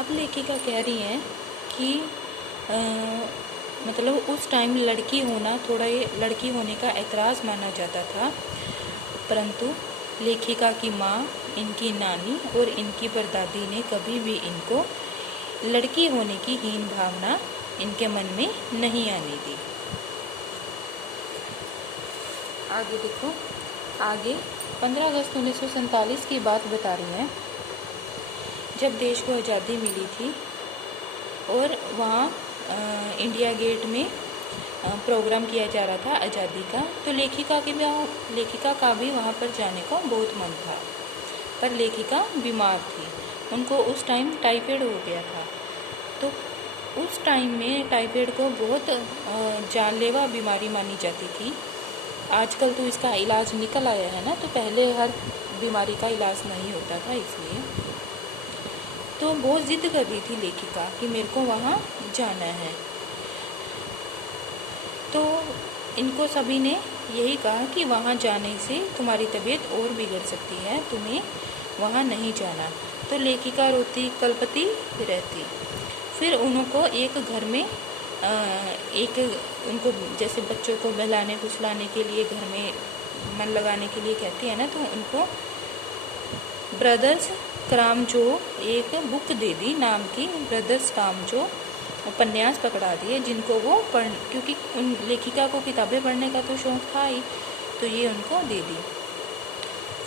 अब लेखिका कह रही हैं कि मतलब उस टाइम लड़की होना थोड़ा ये लड़की होने का ऐतराज़ माना जाता था, परंतु लेखिका की माँ, इनकी नानी और इनकी परदादी ने कभी भी इनको लड़की होने की हीन भावना इनके मन में नहीं आने दी। आगे देखो, आगे 15 अगस्त 1947 की बात बता रही हैं, जब देश को आज़ादी मिली थी और वहाँ इंडिया गेट में प्रोग्राम किया जा रहा था आज़ादी का। तो लेखिका का भी वहाँ पर जाने को बहुत मन था, पर लेखिका बीमार थी, उनको उस टाइम टाइफाइड हो गया था। तो उस टाइम में टाइफाइड को बहुत जानलेवा बीमारी मानी जाती थी। आजकल तो इसका इलाज निकल आया है ना, तो पहले हर बीमारी का इलाज नहीं होता था, इसलिए तो बहुत ज़िद कर रही थी लेखिका कि मेरे को वहाँ जाना है। तो इनको सभी ने यही कहा कि वहाँ जाने से तुम्हारी तबीयत और बिगड़ सकती है, तुम्हें वहाँ नहीं जाना। तो लेखिका रोती कल्पती रहती। फिर उनको एक घर में उनको जैसे बच्चों को बहलाने फुसलाने के लिए घर में मन लगाने के लिए कहती है ना, तो उनको ब्रदर्स कामजो एक बुक दे दी नाम की, ब्रदर्स कामजो उपन्यास पकड़ा दिए, जिनको वो क्योंकि उन लेखिका को किताबें पढ़ने का तो शौक़ था ही, तो ये उनको दे दी।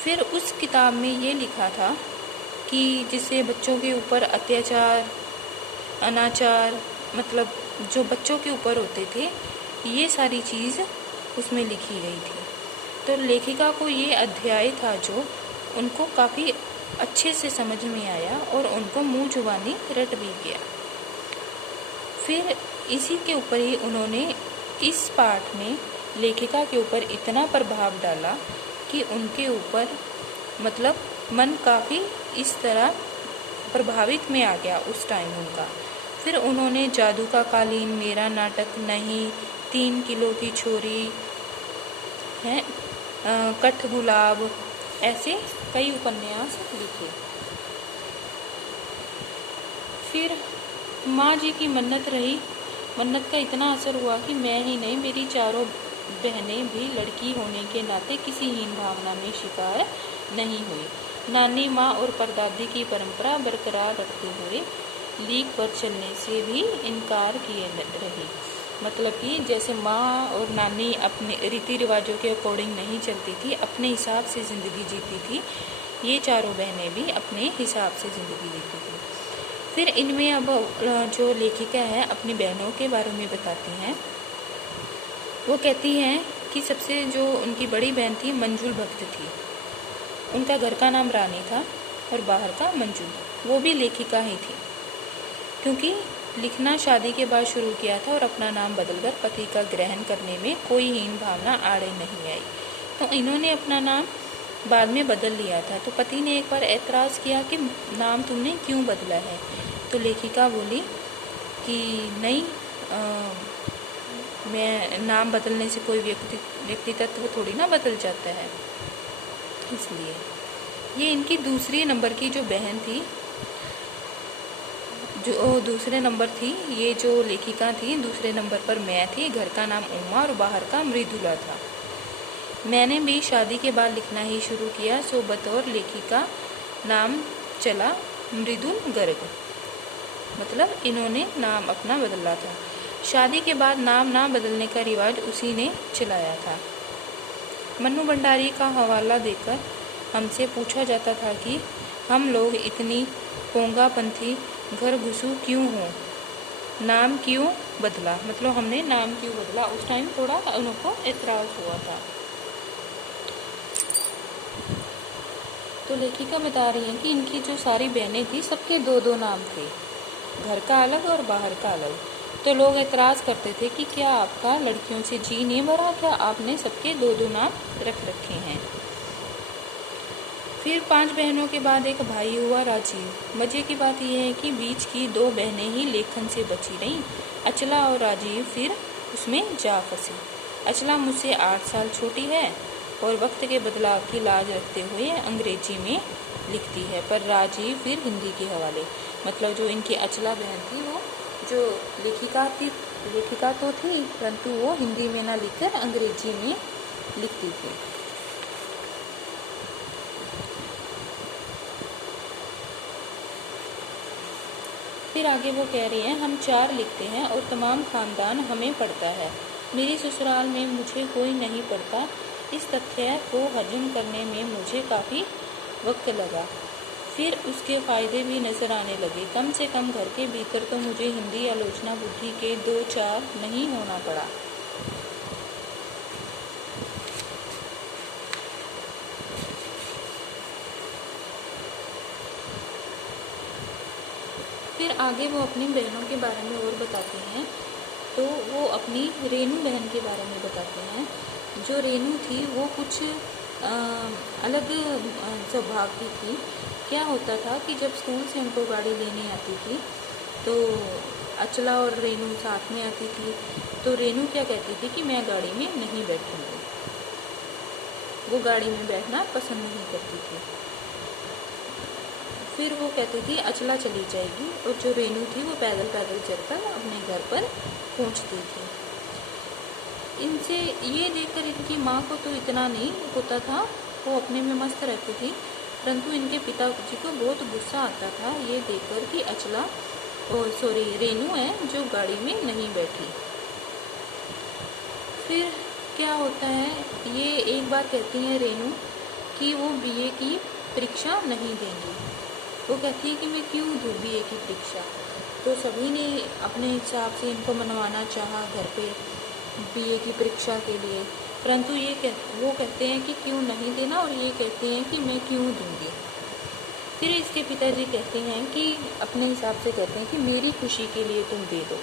फिर उस किताब में ये लिखा था कि जिससे बच्चों के ऊपर अत्याचार, अनाचार, मतलब जो बच्चों के ऊपर होते थे, ये सारी चीज़ उसमें लिखी गई थी। तो लेखिका को ये अध्याय था जो उनको काफ़ी अच्छे से समझ में आया और उनको मुँह जुबानी रट भी गया। फिर इसी के ऊपर ही उन्होंने इस पाठ में लेखिका के ऊपर इतना प्रभाव डाला कि उनके ऊपर मतलब मन काफ़ी इस तरह प्रभावित में आ गया उस टाइम उनका। फिर उन्होंने जादू का कालीन, मेरा नाटक नहीं, 3 किलो की छोरी है, कठ गुलाब, ऐसे कई उपन्यास लिखे। फिर माँ जी की मन्नत रही। मन्नत का इतना असर हुआ कि मैं ही नहीं, मेरी चारों बहनें भी लड़की होने के नाते किसी हीन भावना में शिकार नहीं हुई। नानी, माँ और परदादी की परंपरा बरकरार रखते हुए लीक पर चलने से भी इनकार किए रही। मतलब कि जैसे माँ और नानी अपने रीति रिवाजों के अकॉर्डिंग नहीं चलती थी, अपने हिसाब से ज़िंदगी जीती थी, ये चारों बहनें भी अपने हिसाब से ज़िंदगी जीती थी। फिर इनमें अब जो लेखिका है अपनी बहनों के बारे में बताती हैं। वो कहती हैं कि सबसे जो उनकी बड़ी बहन थी मंजुल भक्त थी, उनका घर का नाम रानी था और बाहर का मंजुल, वो भी लेखिका ही थी, क्योंकि लिखना शादी के बाद शुरू किया था और अपना नाम बदलकर पति का ग्रहण करने में कोई हीन भावना आड़े नहीं आई। तो इन्होंने अपना नाम बाद में बदल लिया था। तो पति ने एक बार ऐतराज़ किया कि नाम तुमने क्यों बदला है? तो लेखिका बोली कि नहीं, मैं नाम बदलने से कोई व्यक्तित्व थोड़ी ना बदल जाता है, इसलिए। ये इनकी दूसरी नंबर की जो बहन थी, जो दूसरे नंबर थी, ये जो लेखिका थी दूसरे नंबर पर मैं थी, घर का नाम उमा और बाहर का मृदुला था। मैंने भी शादी के बाद लिखना ही शुरू किया, सो बतौर लेखिका नाम चला मृदुल गर्ग। मतलब इन्होंने नाम अपना बदला था। शादी के बाद नाम ना बदलने का रिवाज उसी ने चलाया था। मन्नू भंडारी का हवाला देकर हमसे पूछा जाता था कि हम लोग इतनी पोंगापंथी घर घुसू क्यों हो, नाम क्यों बदला, मतलब हमने नाम क्यों बदला। उस टाइम थोड़ा उनको एतराज़ हुआ था। तो लेखिका बता रही हैं कि इनकी जो सारी बहनें थी सबके 2-2 नाम थे, घर का अलग और बाहर का अलग। तो लोग एतराज़ करते थे कि क्या आपका लड़कियों से जी नहीं भरा, क्या आपने सबके 2-2 नाम रख रखे हैं। फिर 5 बहनों के बाद एक भाई हुआ राजीव। मज़े की बात यह है कि बीच की 2 बहनें ही लेखन से बची रहीं, अचला और राजीव फिर उसमें जा फंसी। अचला मुझसे 8 साल छोटी है और वक्त के बदलाव की लाज रखते हुए अंग्रेजी में लिखती है, पर राजी फिर हिंदी के हवाले। मतलब जो इनकी अचला बहन थी वो जो लेखिका तो थी, परंतु वो हिंदी में ना लिखकर अंग्रेजी में लिखती थी। फिर आगे वो कह रही हैं, हम 4 लिखते हैं और तमाम ख़ानदान हमें पढ़ता है। मेरी ससुराल में मुझे कोई नहीं पढ़ता। इस तथ्य को हजम करने में मुझे काफ़ी वक्त लगा। फिर उसके फ़ायदे भी नज़र आने लगे। कम से कम घर के भीतर तो मुझे हिंदी आलोचना बुद्धि के 2-4 नहीं होना पड़ा। फिर आगे वो अपनी बहनों के बारे में और बताते हैं। तो वो अपनी रेनू बहन के बारे में बताते हैं। जो रेनू थी वो कुछ अलग स्वभाव की थी। क्या होता था कि जब स्कूल से उनको गाड़ी लेने आती थी तो अचला और रेनू साथ में आती थी। तो रेनू क्या कहती थी कि मैं गाड़ी में नहीं बैठूंगी। वो गाड़ी में बैठना पसंद नहीं करती थी। फिर वो कहती थी अचला चली जाएगी, और जो रेनू थी वो पैदल पैदल चलकर अपने घर पर पहुंचती थी। इनसे ये देखकर इनकी माँ को तो इतना नहीं होता था, वो अपने में मस्त रहती थी, परंतु इनके पिताजी को बहुत गुस्सा आता था ये देखकर कि अचला रेनू है जो गाड़ी में नहीं बैठी। फिर क्या होता है, ये एक बार कहती हैं रेनू कि वो बीए की परीक्षा नहीं देंगी। वो कहती है कि मैं क्यों दूँ बीए की परीक्षा। तो सभी ने अपने हिसाब से इनको मनवाना चाहा घर पे बीए की परीक्षा के लिए, परंतु वो कहते हैं कि क्यों नहीं देना, और ये कहते हैं कि मैं क्यों दूँगी। फिर इसके पिताजी कहते हैं कि अपने हिसाब से कहते हैं कि मेरी खुशी के लिए तुम दे दो।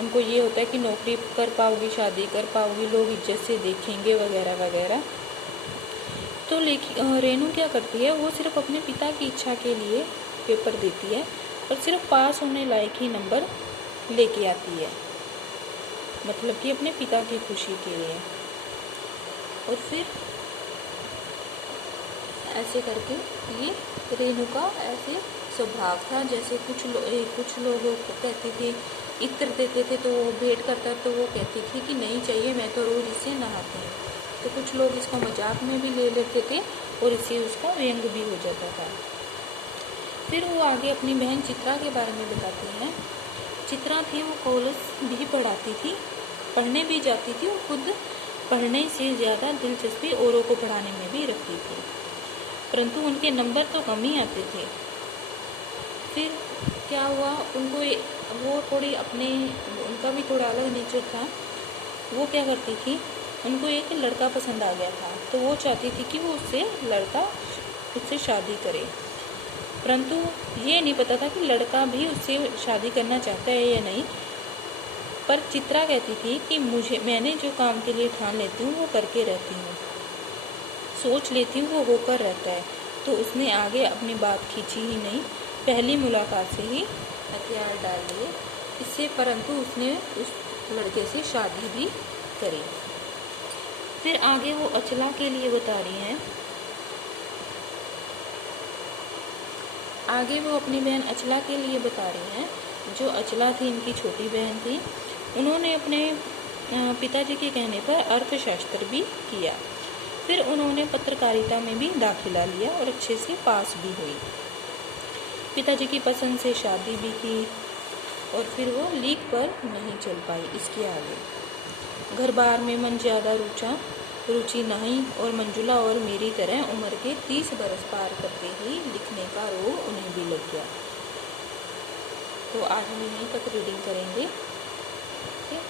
उनको ये होता है कि नौकरी कर पाओगी, शादी कर पाओगी, लोग इज्जत से देखेंगे वगैरह वगैरह। तो रेनू क्या करती है, वो सिर्फ अपने पिता की इच्छा के लिए पेपर देती है और सिर्फ पास होने लायक ही नंबर लेके आती है, मतलब कि अपने पिता की खुशी के लिए। और फिर ऐसे करके ये रेनू का ऐसे स्वभाव था। जैसे कुछ लोगों को कहते थे, इत्र देते थे तो वो भेंट करता, तो वो कहती थी कि नहीं चाहिए, मैं तो रोज़ इससे नहाती हूँ। तो कुछ लोग इसको मजाक में भी ले लेते थे और इससे उसका व्यंग भी हो जाता था। फिर वो आगे अपनी बहन चित्रा के बारे में बताती हैं। चित्रा थी वो कॉलेज भी पढ़ाती थी, पढ़ने भी जाती थी और खुद पढ़ने से ज़्यादा दिलचस्पी औरों को पढ़ाने में भी रखती थी, परंतु उनके नंबर तो कम ही आते थे। फिर क्या हुआ, वो थोड़ी उनका भी थोड़ा अलग नेचर था। वो क्या करती थी, उनको एक लड़का पसंद आ गया था, तो वो चाहती थी कि वो उससे शादी करे, परंतु ये नहीं पता था कि लड़का भी उससे शादी करना चाहता है या नहीं। पर चित्रा कहती थी कि मैंने जो काम के लिए ठान लेती हूँ वो करके रहती हूँ, सोच लेती हूँ वो होकर रहता है। तो उसने आगे अपनी बात खींची ही नहीं, पहली मुलाकात से ही हथियार डाल लिए इससे, परंतु उसने उस लड़के से शादी भी करी। फिर आगे वो अचला के लिए बता रही हैं। आगे वो अपनी बहन अचला के लिए बता रही हैं। जो अचला थी, इनकी छोटी बहन थी, उन्होंने अपने पिताजी के कहने पर अर्थशास्त्र भी किया। फिर उन्होंने पत्रकारिता में भी दाखिला लिया और अच्छे से पास भी हुई। पिताजी की पसंद से शादी भी की और फिर वो लीक पर नहीं चल पाई। इसके आगे घर बार में मन ज़्यादा रुचि नहीं, और मंजुला और मेरी तरह उम्र के 30 बरस पार करते ही लिखने का रोग उन्हें भी लग गया। तो आज हम यहीं तक रीडिंग करेंगे। ठीक है।